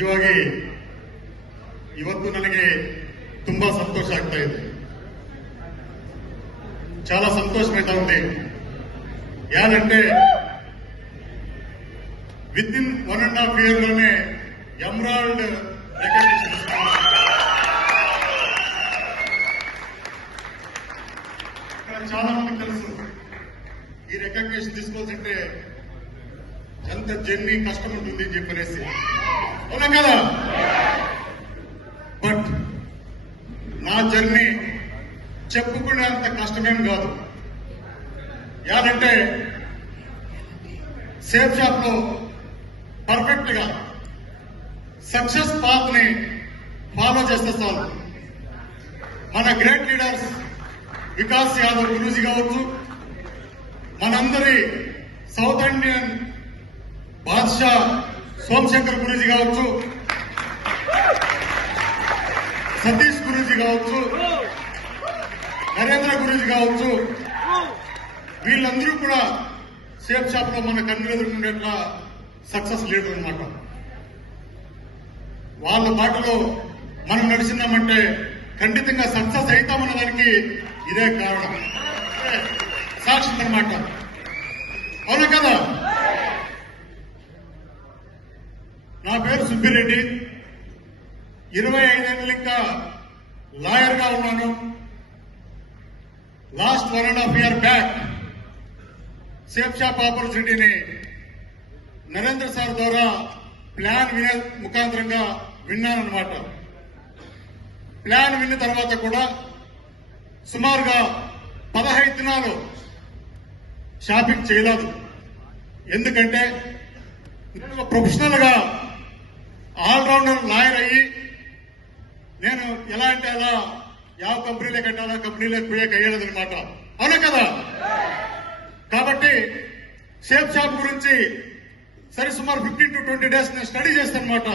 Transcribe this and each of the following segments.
ನಿಜವಾಗಿ ಇವತ್ತು ನನಗೆ ತುಂಬಾ ಸಂತೋಷ ಆಗ್ತಾ ಇದೆ. చాలా సంతోషమైతా ఉంది. యాదంటే విత్ ఇన్ 1.5 year లోనే ఎమరాల్డ్ రికగ్నిషన్ చాలా మందికి తెలుసు. ఈ రికగ్నిషన్ తీసుకోవాల్సింటే ఎంత జర్నీ కష్టం ఉంటుంది అని చెప్పనేసి, అవునా కదా? బట్ నా జర్నీ చెప్పుకునేంత కష్టమేం కాదు. యాదంటే సేఫ్ షాప్ లో పర్ఫెక్ట్ గా సక్సెస్ పాత్ ని ఫాలో చేస్తే చాలు. మన గ్రేట్ లీడర్స్ వికాస్ యాదవ్ గురూజీ కావచ్చు, మనందరి సౌత్ ఇండియన్ బాద్షా సోమశంకర్ గురూజీ కావచ్చు, సతీష్ గురూజీ కావచ్చు, నరేంద్ర గురూజీ కావచ్చు, వీళ్ళందరూ కూడా సేఫ్ షాప్ లో మన కన్నులెదురుకునేట్లా సక్సెస్ లీడర్ అన్నమాట. వాళ్ళ బాటలో మనం నడిచినామంటే ఖండితంగా సక్సెస్ అవుతామన్న దానికి ఇదే కారణం, సాక్ష్యం అన్నమాట. అవునా కదా? నా పేరు సుబ్బిరెడ్డి. 25 ఏళ్ళు ఇంకా లాయర్ గా ఉన్నాను. Last 1.5 year back Safe Shop ఆపర్చునిటీని నరేంద్ర సార్ ద్వారా ప్లాన్ వినే ముఖాంతరంగా విన్నానన్నమాట. ప్లాన్ విన్న తర్వాత కూడా సుమారుగా 15 దినాలు షాపింగ్ చేయలేదు. ఎందుకంటే నేను ప్రొఫెషనల్ గా ఆల్రౌండర్ లాయర్ అయ్యి నేను ఎలా అంటే అలా ಯಾವ కంపెనీలో కట్టాలా కంపెనీలోకి పోయాక అయ్యేదన్నమాట. అవునా కదా? కాబట్టి సేఫ్ షాప్ గురించి సరే సుమారు 15 to 20 days నేను స్టడీ చేస్తానమాట.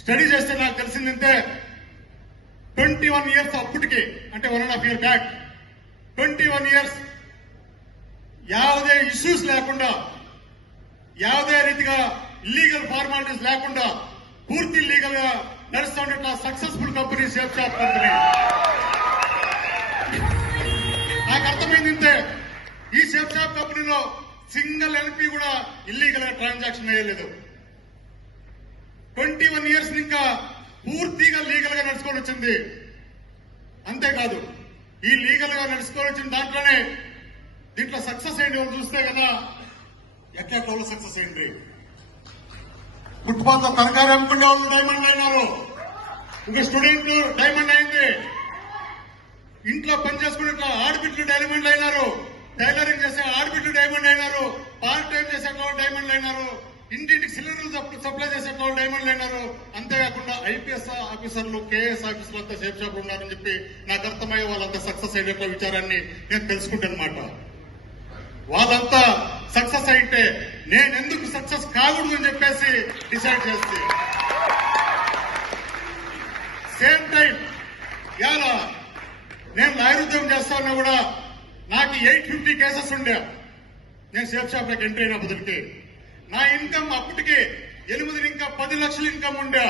స్టడీ చేస్తే నాకు తెలిసిందంటే 21 years అప్పటికి, అంటే 1.5 year బ్యాక్ 21 years ಯಾವುದೇ ఇష్యూస్ లేకుండా, ಯಾವುದೇ ರೀತಿగా ఇల్లీగల్ ఫార్మాలిటీస్ లేకుండా పూర్తి లీగల్ గా నడుస్తున్న successful company safe shop company. నాకు అర్థమైందంటే ఈ సేఫ్ షాప్ కంపెనీలో సింగిల్ ఎల్పీ కూడా ఇల్లీగల్ గా ట్రాన్సాక్షన్ అయ్యలేదు. 21 years ఇంకా పూర్తిగా లీగల్ గా నడుచుకొని వచ్చింది. అంతేకాదు ఈ లీగల్ గా నడుచుకొని వచ్చిన దాంట్లోనే దీంట్లో సక్సెస్ అయింది వాళ్ళు చూస్తే కదా, ఎట్లా సక్సెస్ అయింది. ఫుట్పాత్ లో తరకారీ అమ్ముకునే వాళ్ళు డైమండ్ అయినారు, ఇంకా స్టూడెంట్ డైమండ్ అయింది, ఇంట్లో పని చేసుకునే ఆడబిడ్డలు డైమండ్ అయినారు, టైలరింగ్ చేసే ఆడబిడ్డలు డైమండ్ అయినారు, పార్ట్ టైం చేసే వాళ్ళు డైమండ్ అయినారు, ఇంటింటికి సిలిండర్లు సప్లై చేసే వాళ్ళు డైమండ్ అయినారు. అంతేకాకుండా ఐపీఎస్ ఆఫీసర్లు, కేఎస్ ఆఫీసర్లు అంతా సేఫ్ షాప్ ఉన్నారని చెప్పి నాకు అర్థమయ్యే వాళ్ళంతా సక్సెస్ అయ్యేట విచారాన్ని నేను తెలుసుకుంటానమాట. వాళ్ళంతా సక్సెస్ అయితే నేనెందుకు సక్సెస్ కాకూడదు అని చెప్పేసి డిసైడ్ చేస్తే, సేమ్ టైం ఇవాళ నేను లాయర్ ఉద్యోగం చేస్తా ఉన్నా కూడా నాకు 850 కేసెస్ ఉండే. నేను సేఫ్ షాప్ లోకి ఎంట్రీ అయిన బదులుకి నా ఇన్కమ్ అప్పటికి 8 ఇంకా 10 లక్షల ఇన్కమ్ ఉండే.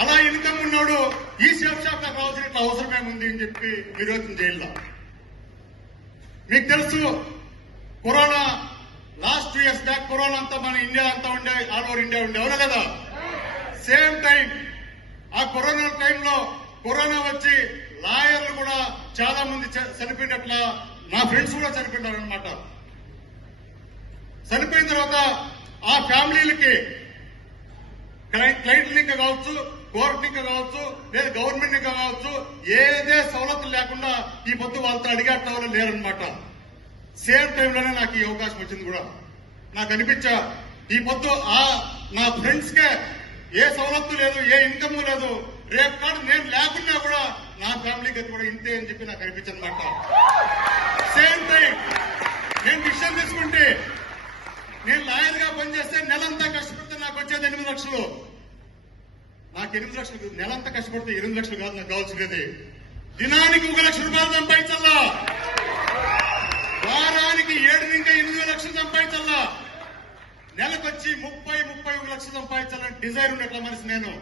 అలా ఇన్కమ్ ఉన్నాడు ఈ సేఫ్ షాప్ లోకి రావాల్సిన అవసరమేముంది అని చెప్పి విరోధం చేయాల. మీకు తెలుసు corona last 2 years back corona అంతా మన ఇండియా అంతా ఉండే, ఆల్ ఓవర్ ఇండియా ఉండే. అవునా కదా? సేమ్ టైం ఆ కరోనా టైంలో కరోనా వచ్చి లాయర్లు కూడా చాలా మంది చనిపోయినట్ల నా ఫ్రెండ్స్ కూడా చనిపోయినారు అనమాట. చనిపోయిన తర్వాత ఆ ఫ్యామిలీలకి క్లయింట్లు ఇంకా కావచ్చు, కోర్టు ఇంకా కావచ్చు, లేదా గవర్నమెంట్ ఇంకా కావచ్చు, ఏదే సవలతులు లేకుండా ఈ పొద్దు వాళ్ళతో అడిగేట వాళ్ళు లేరనమాట. సేమ్ టైంలోనే నాకు ఈ అవకాశం వచ్చింది కూడా. నాకు అనిపించా ఈ పొద్దు నా ఫ్రెండ్స్ కే ఏ సవలత్తు లేదు, ఏ ఇన్కమ్ లేదు, రేపు కాదు నేను లేకున్నా కూడా నా ఫ్యామిలీకి అది కూడా ఇంతే అని చెప్పి నాకు అనిపించనమాట. సేమ్ టైం నేను విషయం తీసుకుంటే నేను లాయర్ గా పనిచేస్తే నెలంతా కష్టపడితే నాకు వచ్చేది 8 లక్షలు. నాకు 8 లక్షలు నెలంతా కష్టపడితే 8 లక్షలు కాదు నాకు కావాల్సినది. దినానికి 1 లక్ష రూపాయలు సంపాదించాలా, వారానికి 7 ఇంకా 8 లక్షలు సంపాదించాలా. నెలకొచ్చి 30-31 లక్షలు సంపాదించాలని డిజైర్ ఉన్నట్ల మనిషి నేను.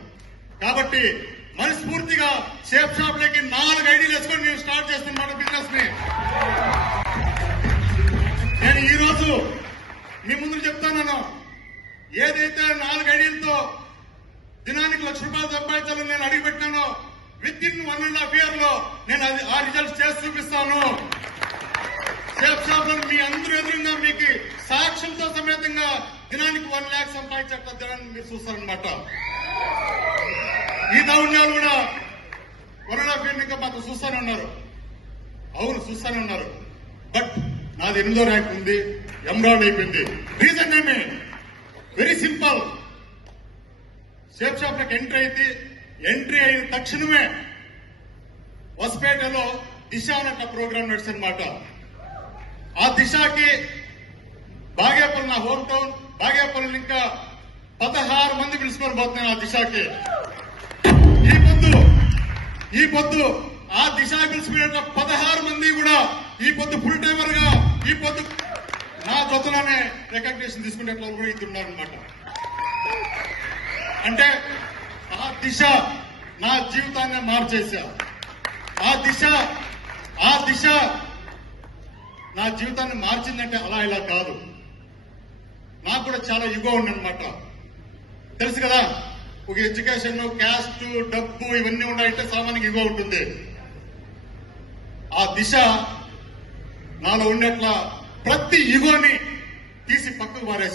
కాబట్టి మనస్ఫూర్తిగా షేప్ షాప్ లకి 4 ఐడీలు వేసుకొని నేను స్టార్ట్ చేస్తున్నమాట బిజినెస్ ని. నేను ఈ రోజు మీ ముందు చెప్తాను, ఏదైతే 4 ఐడీలతో దినానికి ₹1,00,000 సంపాదించాలని నేను అడిగిపెట్టానో విత్ ఇన్ 1.5 year లో నేను ఆ రిజల్ట్స్ చేసి చూపిస్తాను. షేప్ షాప్ లో మీ అందరూ ఎదురుగా మీకు సాక్ష్యంతో సమేతంగా దినానికి 1 lakh సంపాదించేట దినాన్ని మీరు చూస్తారనమాట. ఈ దౌర్యాలు కూడా 1.5 year ఇంకా మాకు చూస్తానే ఉన్నారు. అవును చూస్తానే ఉన్నారు. బట్ నాది 8వ ర్యాంక్ ఉంది, ఎంబ్రాయిడ్ అయిపోయింది. రీజన్ ఏమి? Very simple. షేప్ షాప్ లకు ఎంట్రీ అయిన తక్షణమే హొసపేటలో దిశ అన్న ప్రోగ్రాం నడిచనమాట. ఆ దిశకి బాగేపల్లి, నా హోమ్ టౌన్ బాగేపల్లి, ఇంకా 16 మంది పిలుచుకొని పోతున్నాను ఆ దిశకి. ఈ పొద్దు ఆ దిశ పిలుచుకునే 16 మంది కూడా ఈ పొద్దు ఫుల్ టైమర్ గా ఈ పొద్దు నా జొత్తలోనే రికగ్నిషన్ తీసుకునే కూడా ఇస్తున్నారనమాట. అంటే ఆ దిశ నా జీవితాన్ని మార్చేశా. ఆ దిశ నా జీవితాన్ని మార్చిందంటే అలా ఇలా కాదు. నాకు కూడా చాలా ఇగో ఉందన్నమాట. తెలుసు కదా, ఒక ఎడ్యుకేషన్, క్యాస్ట్, డబ్బు ఇవన్నీ ఉన్నాయంటే సామాన్యంగా ఇగో ఉంటుంది. ఆ దిశ నాలో ఉండేట్లా ప్రతి ఇగోని తీసి పక్కకు పారేసి